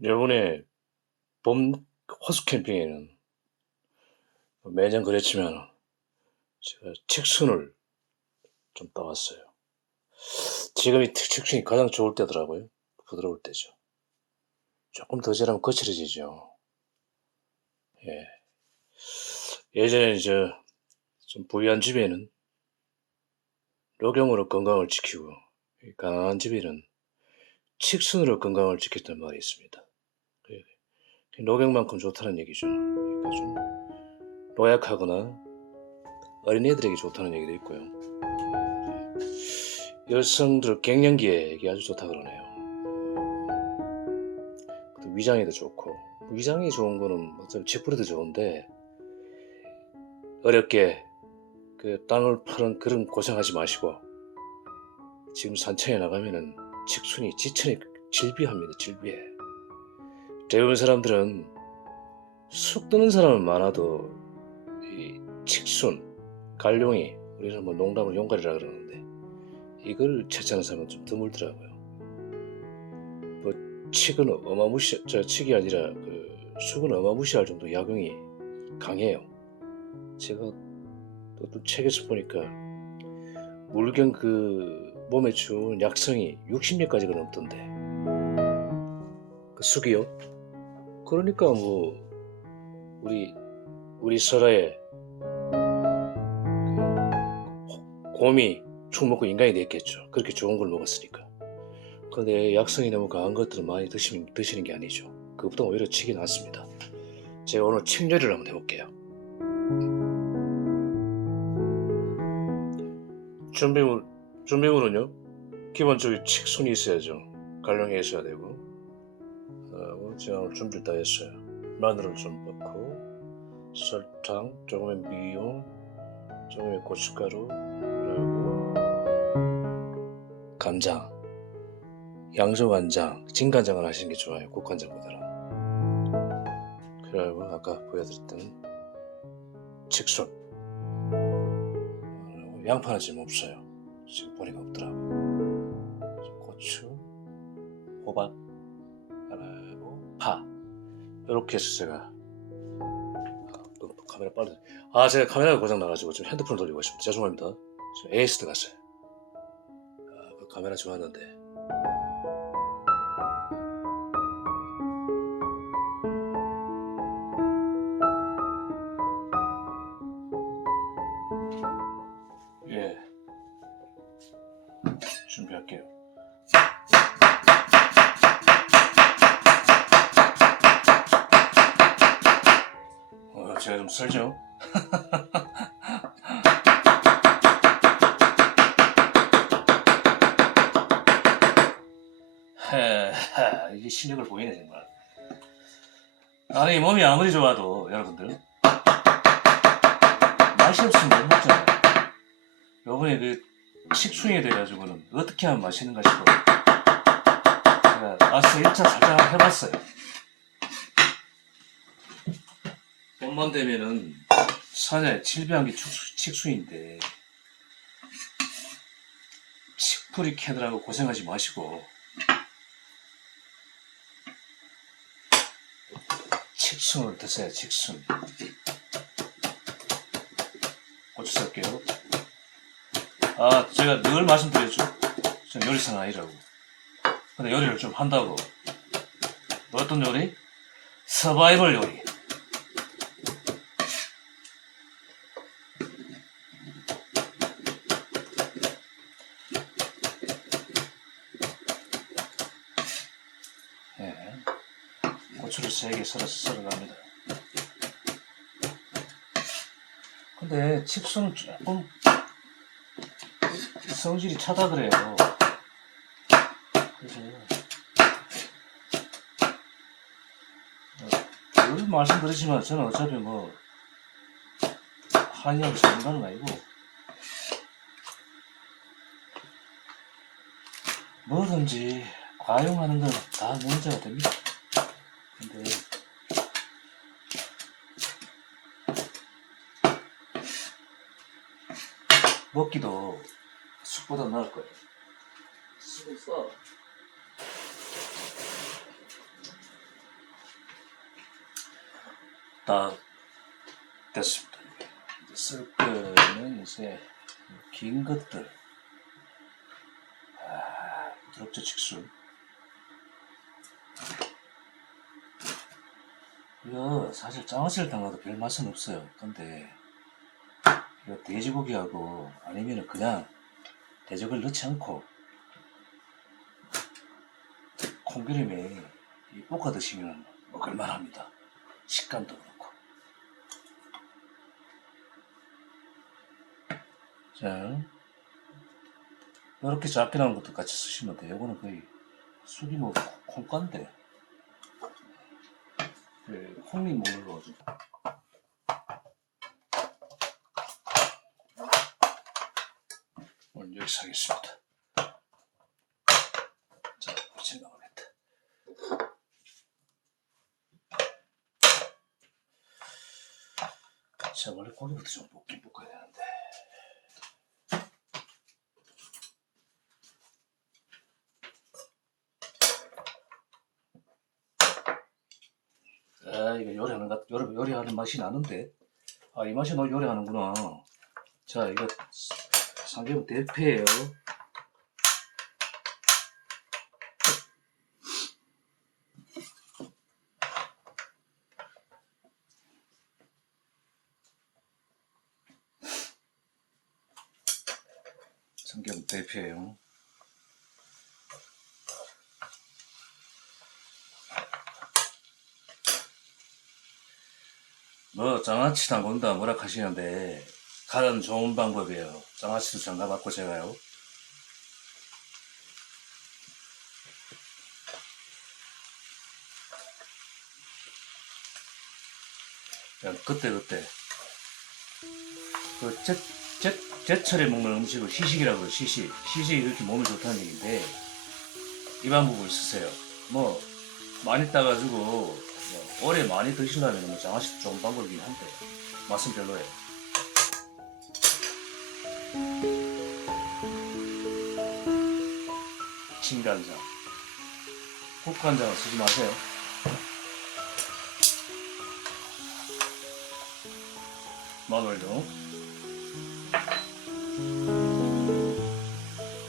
이번에 봄 호수 캠핑에는 매년 그랬지만 제가 칙순을 좀 따왔어요. 지금이 칙순이 가장 좋을 때더라고요. 부드러울 때죠. 조금 더 지나면 거칠어지죠. 예. 예전에 저좀 부유한 집에는 녹용으로 건강을 지키고 이 가난한 집에는 칙순으로 건강을 지켰던 말이 있습니다. 그 녹용만큼 좋다는 얘기죠. 그러니까 좀 노약하거나 어린애들에게 좋다는 얘기도 있고요. 여성들 갱년기에 아주 좋다 그러네요. 또 위장에도 좋고 위장이 좋은 거는 어차피 쥐뿌리도 좋은데 어렵게 그 땅을 파는 그런 고생하지 마시고 지금 산청에 나가면은 직순이 지천이 질비합니다. 질비해. 대부분 사람들은 쑥 뜨는 사람은 많아도 이 칙순, 갈룡이 우리는 뭐 농담을 용갈이라 그러는데 이걸 채취하는 사람은 좀 드물더라고요. 뭐 칙은 어마무시, 저 칙이 아니라 그 쑥은 어마무시할 정도 약용이 강해요. 제가 또, 또 책에서 보니까 물경 그 몸에 주는 약성이 60리까지가 넘던데 그 쑥이요? 그러니까 뭐 우리 우리 그 곰이 죽 먹고 인간이 됐겠죠. 그렇게 좋은 걸 먹었으니까. 그런데 약성이 너무 강한 것들은 많이 드시는, 드시는 게 아니죠. 그것보다 오히려 칙이 낫습니다. 제가 오늘 칙 요리를 한번 해볼게요. 준비물, 준비물은요? 기본적으로 칙순이 있어야죠. 갈령이 있어야 되고. 오늘 준비를 다 했어요. 마늘을 좀 넣고, 설탕, 조금의 미용, 조금의 고춧가루, 그리고 간장, 양조간장, 진간장을 하시는 게 좋아요. 국간장보다는. 그리고 아까 보여드렸던. 어, 양파는 지금 없어요. 지금 보니까 없더라고요. 고추, 호박. 이렇게 해서 제가 아, 또 카메라 빨리. 아 제가 카메라가 고장 나가지고 지금 핸드폰을 돌리고 있습니다. 죄송합니다. 지금 AS 들어갔어요. 아, 그 카메라 좋았는데. 예. 준비할게요. 어, 제가 좀. 헤, 이게 실력을 보이네 정말. 아니 몸이 아무리 좋아도 여러분들 맛이 없으면 못 먹잖아요. 요번에 그 식순이 돼가지고는 어떻게 하면 맛있는가 싶어. 제가 아스 1차 살짝 해봤어요. 봄만 되면은 산에 축수- 칡수인데 칡풀이 캐느라고 고생하지 마시고 칡순을 드세요. 칡순. 고추 썰게요. 아, 제가 늘 말씀드렸죠. 전 요리사는 아니라고. 근데 요리를 좀 한다고. 어떤 요리? 서바이벌 요리. 예. 고추를 세게 썰어서 썰어갑니다. 근데 칩스는 조금 성질이 차다 그래요. 그래서 어, 늘 말씀드리지만 저는 어차피 뭐 한의하고 전문가는 아니고 뭐든지 과용하는 건 다 문제가 됩니다. 근데 먹기도 쑥보다 나을 거예요. 쑥은 써. 다 됐습니다. 이제 쓸 거는 이제 긴 것들. 아, 부드럽죠, 직수. 이거 사실 장아찌를 담가도 별 맛은 없어요. 근데 돼지고기하고 아니면 그냥 돼지고기를 넣지 않고 콩기름에 이 볶아 드시면 먹을만 합니다. 식감도 그렇고. 자, 이렇게 작게 나온 것도 같이 쓰시면 돼요. 이거는 거의 숙이 뭐 콩가인데. 그 홍미 물을 넣어줘. 오늘 여기서 하겠습니다. 자, 붙여 나가겠다. 자, 원래 고기부터 좀 볶긴 볶아야 되는데. 아, 이거 요리하는 것, 요리, 요리하는 맛이 나는데. 아, 이 맛이 너 요리하는구나. 자, 이거 삼계탕 대패예요. 삼계탕 대패예요. 뭐 장아찌 담근다 뭐라 하시는데 가장 좋은 방법이에요. 장아찌도 장가받고 제가요. 그냥 그때 그때 그 제, 제, 제철에 먹는 음식을 시식이라고 해요. 시식. 시식이 이렇게 몸에 좋다는 얘기인데 이 방법을 쓰세요. 뭐 많이 따가지고 뭐 오래 많이 드시려면 뭐 장아찌도 좋은 방법이긴 한데 맛은 별로예요. 진간장, 국간장을 쓰지 마세요. 마늘도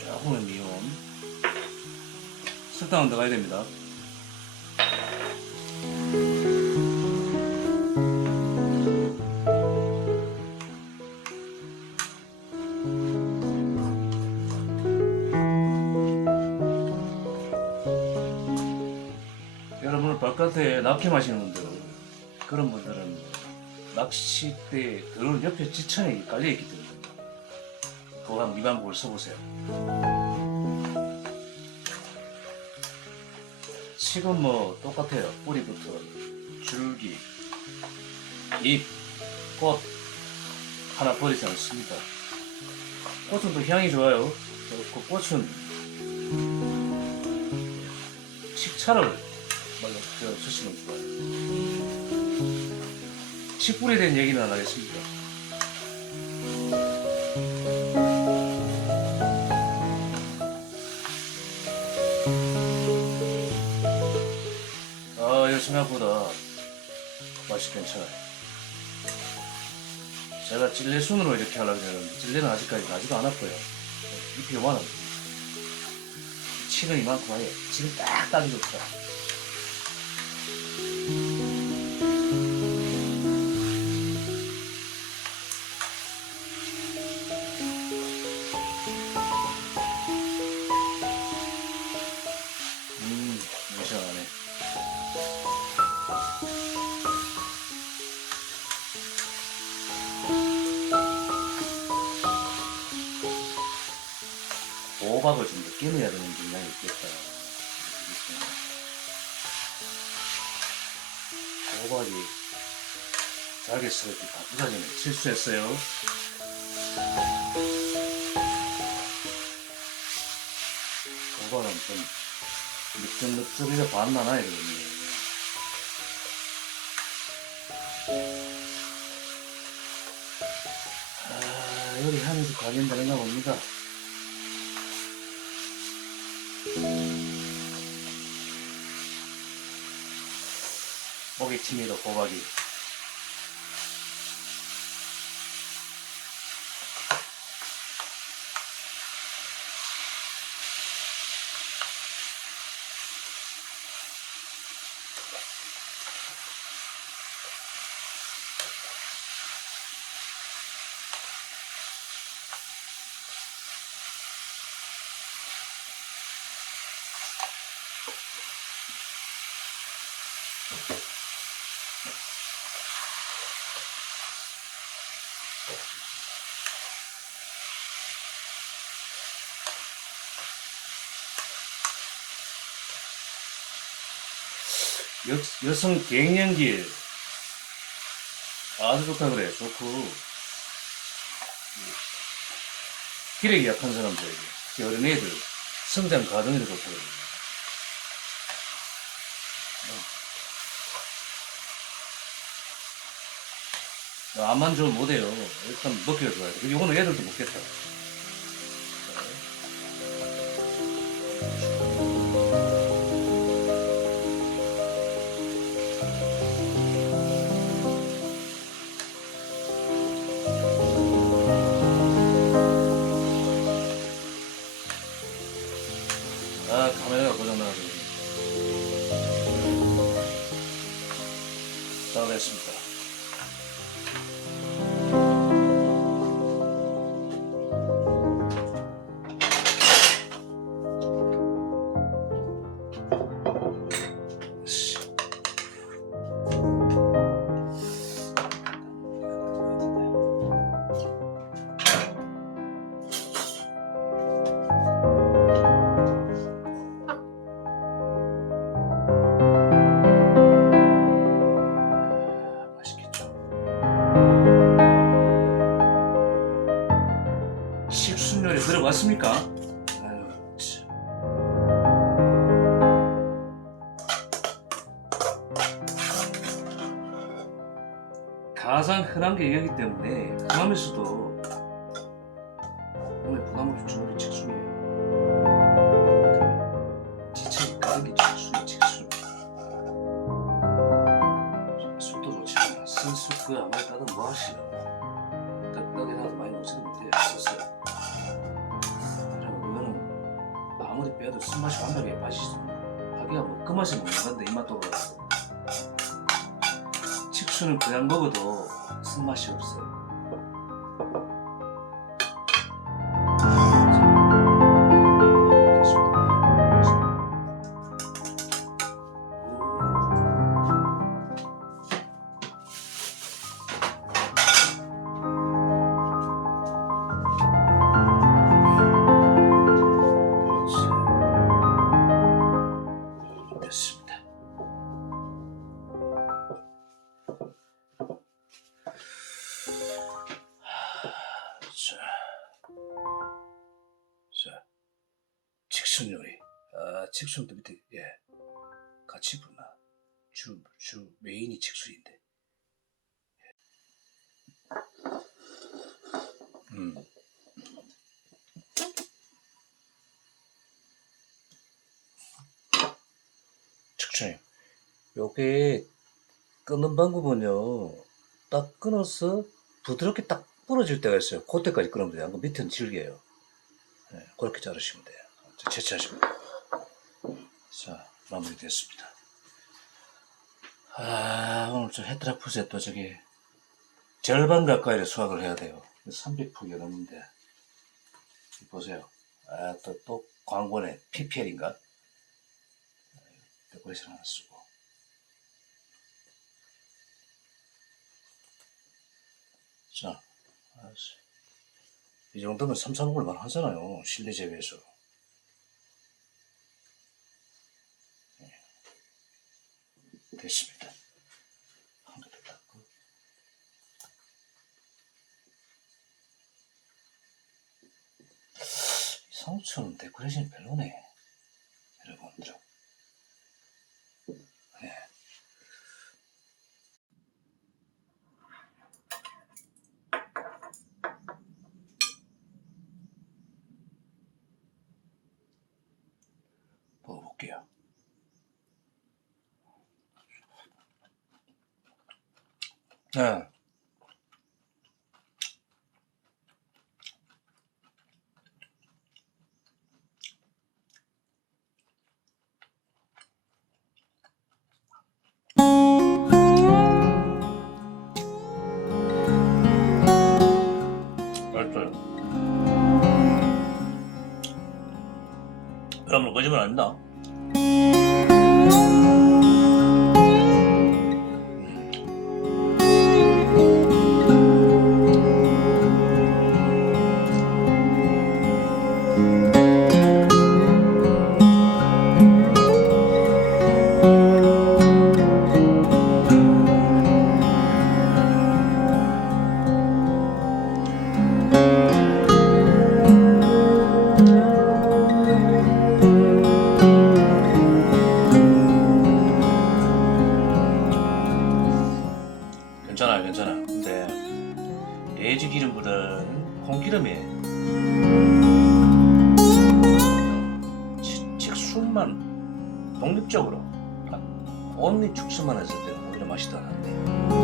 조금의 미원 설탕은 넣어야 됩니다. 낚시 마시는 분들 그런 분들은 낚싯대 들어오는 옆에 지천에 깔려있기 때문에 그거 한번 이 방법을 써보세요. 지금 뭐 똑같아요. 뿌리부터 줄기 잎, 꽃 하나 버리지 않습니다. 꽃은 또 향이 좋아요. 그 꽃은 식차를 저 쓰시면 좋아요. 식불에 대한 얘기는 안 하겠습니다. 아, 이거 생각보다 맛이 괜찮아요. 제가 찔레 순으로 이렇게 하려고 했는데 찔레는 아직까지 나지도 않았고요. 잎이 요만합니다. 치는 이만큼 아예 지금 딱 따기 좋다. 음, 무시하네. 호박을 좀 늦게 넣어야 되는 경향이 있겠다. 호박이 잘게 썰을 때 바쁘다니 실수했어요. 아, 여기 향이 관련되는가 봅니다. 고기 튀미도 호박이 여, 여성 갱년기. 아주 좋다 그래. 좋고. 기력이 약한 사람들에게 특히 어린애들 성장 과정에도 좋다 그래 어. 암만 좋으면 못해요 일단 먹기가 좋아야 돼 이거는 애들도 먹겠다 아 카메라가 고장나가지고. 다 됐습니다 식순열에 들어갔습니까? 가장 흔한 게 이거기 때문에 그하면서도 아무리 빼도 쓴맛이 완벽하게 빠지지도 하기가 뭐 끝맛이 먹는 건데 입맛 돌아가고 칩수는 그냥 먹어도 쓴맛이 없어요. 직sun 요리. 아, 직순도 밑에 예, 같이 붙나? 주, 주 메인이 직순인데. 음. 직sun이. 요게 끊는 방법은요. 딱 끊어서 부드럽게 딱 부러질 때가 있어요. 그때까지 끊으면 돼요. 그 밑에는 질겨요. 네, 그렇게 자르시면 돼요. 돼요. 자, 마무리 됐습니다. 아, 오늘 저 헤트라푸스에 또 저기 절반 가까이를 수확을 해야 돼요. 300포기가 넘는데. 보세요. 아, 또, 또 광고네. PPL인가? 데코레이션 하나 쓰고. 자, 아이씨. 이 정도면 3, 4, 5을 하잖아요. 실내 제외에서. 됐습니다. 한개더 닦고. 이 상추는 데코레이션이 별로네. 여러분들. 네. 먹어볼게요. 네. 육적으로 언니 축수만 했을 때는 오히려 맛이 더 난데.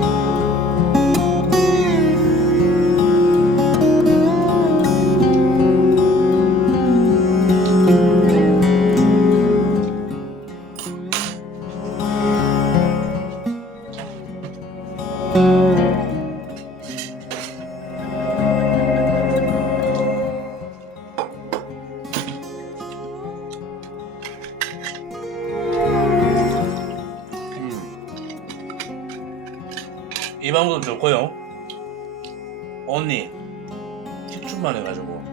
이 방법도 좋고요. 언니 식출만 해가지고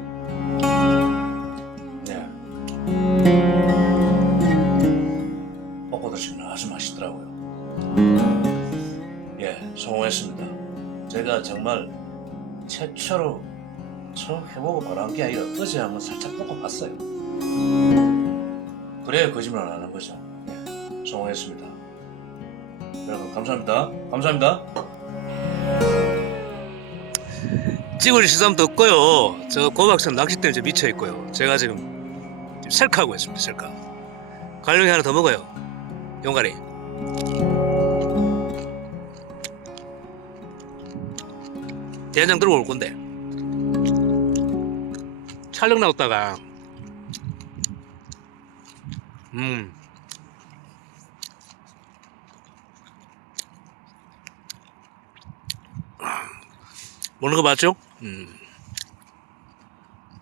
네 드시면 아주 맛있더라고요. 예, 성공했습니다. 제가 정말 최초로 처음 해보고 바란 게 아니라 어제 한번 살짝 먹고 봤어요. 그래야 거짓말 안 하는 거죠. 예, 성공했습니다. 여러분 감사합니다. 감사합니다. 찍을 시점도 없고요. 저 고박선 낚싯대는 좀 미쳐 있고요. 제가 지금 셀카하고 있습니다. 셀카. 갈룡이 하나 더 먹어요. 용가리. 대장 들고 올 건데. 촬영 나왔다가 음. 먹는 거 맞죠? 음.